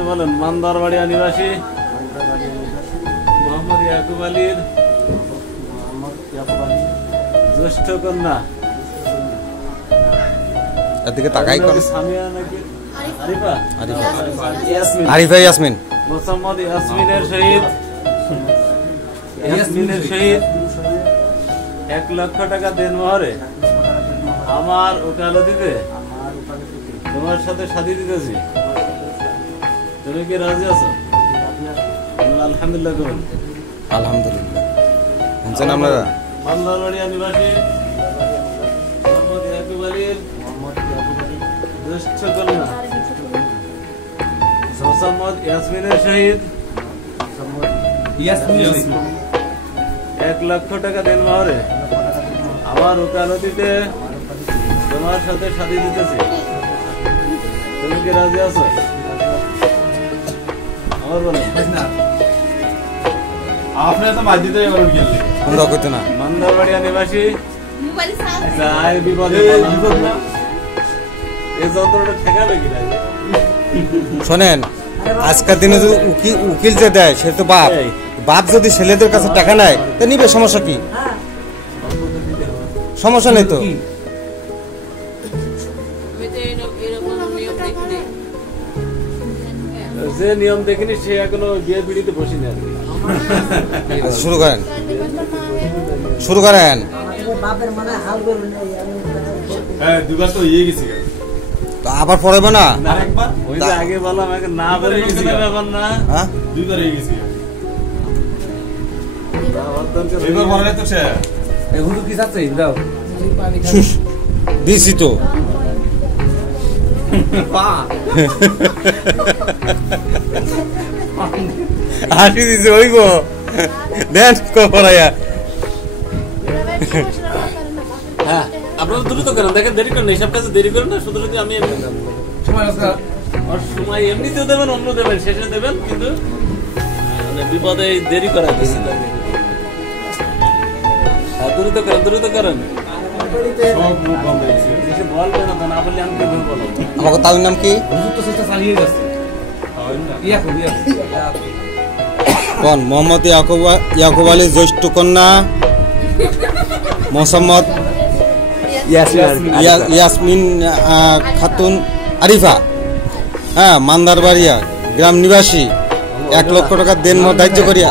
আপনি বলেন। মান্দারবাড়িয়া নিবাসী মোহাম্মদ ইয়াকুব আলীর জ্যেষ্ঠ কন্যা। এদিকে তাকাই কোন সামিয়া নাকি আরিফা? আরিফা ইয়াসমিন। মোহাম্মদ ইয়াসমিনের শহীদ 1 লক্ষ টাকা দেনমোহরে আমার ওকালতিতে তোমার সাথে শাদী দিতেছি। তুমি কি রাজি আছো? আলহামদুলিল্লাহ করুন। আলহামদুলিল্লাহ। শুনছেন আপনারা? মান্দারবাড়িয়া নিবাসী মোহাম্মদ ইয়াকুব আলীর জ্যেষ্ঠ কন্যা মোহাম্মদ ইয়াসমিনের শহীদ 1 লক্ষ টাকা দেনমোহরে আমার ওকালতিতে তোমার সাথে শাদী দিতেছি। তুমি কি রাজি আছো? আমার বলেন। আপনি তো মাঝিতে এবার গেলে কোনটা কইতে না। মান্দারবাড়িয়া নিবাসী বিপদে এই যন্ত্রটা ঠেকাবে কি? শোনেন, আজকের দিনে যদি উকিল যে দেয় সে তো বাপ। বাপ যদি ছেলেদের কাছে টাকা নেয় তো নিবে, সমস্যা কি? সমস্যা নেই তো। যে নিয়ম দেখিনি সে এখনো বিয়ে পিড়িতে বসিনি আর কি। শুরু করেন, শুরু করেন। হ্যাঁ, দুবার তো ইয়ে গেছি তো আবার পড়াবে না? ওই যে আগে বললাম না বলে কিছু ব্যাপার না। হ্যাঁ, দুইবার হয়ে গেছি। এবার মনে তো সে এগুলো কি চাচ্ছে দাও দিছি তো। হাসি দিছে ওই গো। দেন করাইয়া। হ্যাঁ, আপনারা দ্রুত করেন, দেখেন দেরি করেন, এইসব কাজে দেরি করেন না। শুধু শুধু আমি সময় এমনিতেও দেবেন, অন্য দেবেন, শেষে দেবেন, কিন্তু মানে বিপদে দেরি করা গেছে। দ্রুত করেন, দ্রুত করেন। সব মুখ বন্ধ হয়ে গেছে। বলবে না, না বললে আমি কিভাবে বলবো? আমাকে তার নাম কি? হুজুর তো চেষ্টা চালিয়ে যাচ্ছে। ইয়া কোন? মোহাম্মদ ইয়াকুব আলীর জ্যেষ্ঠ কন্যা মোহাম্মদ ইয়াসমিন খাতুন আরিফা, হ্যাঁ, মান্দারবাড়িয়া গ্রাম নিবাসী 1 লক্ষ টাকা দেনমোহর ধার্য করিয়া